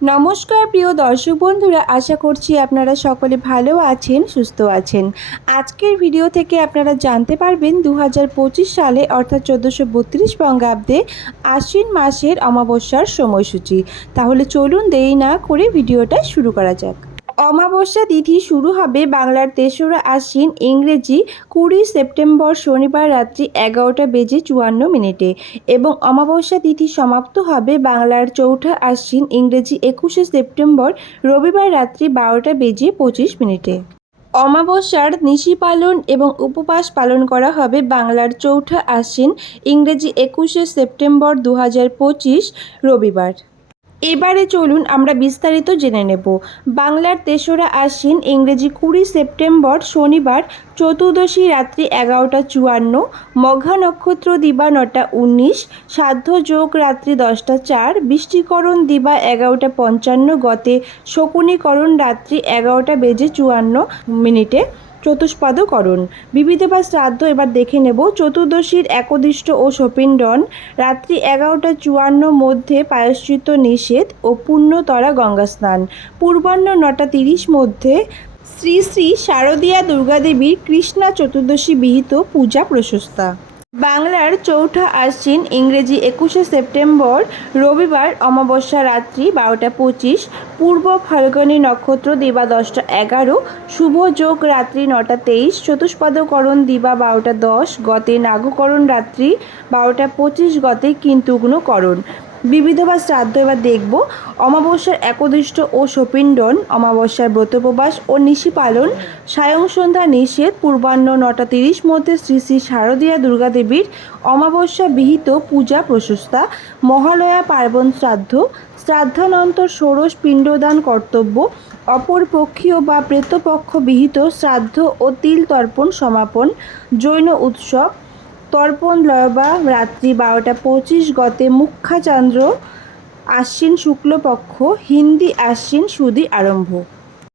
নমস্কার প্রিয় দর্শক বন্ধুরা, আশা করছি আপনারা সকলে ভালো আছেন, সুস্থ আছেন। আজকের ভিডিও থেকে আপনারা জানতে পারবেন দু হাজার পঁচিশ সালে, অর্থাৎ চোদ্দোশো বত্রিশ বঙ্গাব্দে আশ্বিন মাসের অমাবস্যার সময়সূচি। তাহলে চলুন দেরি না করে ভিডিওটা শুরু করা যাক। অমাবস্যা তিথি শুরু হবে বাংলার তেসরা আশ্বিন ইংরেজি কুড়ি সেপ্টেম্বর শনিবার রাত্রি এগারোটা বেজে চুয়ান্ন মিনিটে এবং অমাবস্যা তিথি সমাপ্ত হবে বাংলার চৌঠা আশ্বিন ইংরেজি একুশে সেপ্টেম্বর রবিবার রাত্রি বারোটা বেজে পঁচিশ মিনিটে। অমাবস্যার নিশি পালন এবং উপবাস পালন করা হবে বাংলার চৌঠা আশ্বিন ইংরেজি একুশে সেপ্টেম্বর দু হাজার পঁচিশ রবিবার। এবারে চলুন আমরা বিস্তারিত জেনে নেব। বাংলার তেসরা আশ্বিন ইংরেজি কুড়ি সেপ্টেম্বর শনিবার চতুর্দশী রাত্রি এগারোটা চুয়ান্ন, মঘা নক্ষত্র দিবা নটা উনিশ, সাধ্য যোগ রাত্রি দশটা চার, বৃষ্টিকরণ দিবা এগারোটা পঞ্চান্ন, গতে শকুনীকরণ রাত্রি এগারোটা বেজে চুয়ান্ন মিনিটে। চতুষ্পাদকরণ বিবিধ বা শ্রাদ্ধ, এবার দেখে নেব চতুর্দশীর একদিষ্ট ও সপিণ্ডন রাত্রি এগারোটা চুয়ান্ন মধ্যে পায়শ্চিত নিষেধ ও পূর্ণতরা গঙ্গা স্নান পূর্বাহ্ন নটা তিরিশ মধ্যে শ্রী শ্রী শারদীয়া দুর্গাদেবীর কৃষ্ণা চতুর্দশী বিহিত পূজা প্রশস্তা। বাংলার চৌঠা আশ্বিন ইংরেজি একুশে সেপ্টেম্বর রবিবার অমাবস্যা রাত্রি বারোটা পঁচিশ, পূর্ব ফাল্গুনী নক্ষত্র দিবা দশটা এগারো, শুভ যোগ রাত্রি নটা তেইশ, চতুষ্পদকরণ দিবা বারোটা দশ, গতে নাগকরণ রাত্রি বারোটা পঁচিশ, গতে কিন্তুগ্নকরণ। বিবিধ বা শ্রাদ্ধ এবার দেখব। অমাবস্যার একদিষ্ট ও সপিণ্ডন অমাবস্যার ব্রতোপবাস ও নিশি পালন সায়ং সন্ধ্যা নিষেধ, পূর্বাহ্ন নটা তিরিশ মধ্যে শ্রী শ্রী শারদীয়া দুর্গাদেবীর অমাবস্যা বিহিত পূজা প্রশস্তা, মহালয়া পার্বণ শ্রাদ্ধ, শ্রাদ্ধানন্তর ষোড়শ পিণ্ডদান কর্তব্য, অপর পক্ষীয় বা প্রেতপক্ষ বিহিত শ্রাদ্ধ ও তিল তর্পণ সমাপন, জৈন উৎসব তর্পণ লয়বা রাত্রি বারোটা পঁচিশ গতে মুখ্যাচন্দ্র আশ্বিন শুক্লপক্ষ হিন্দি আশ্বিন সুদি আরম্ভ।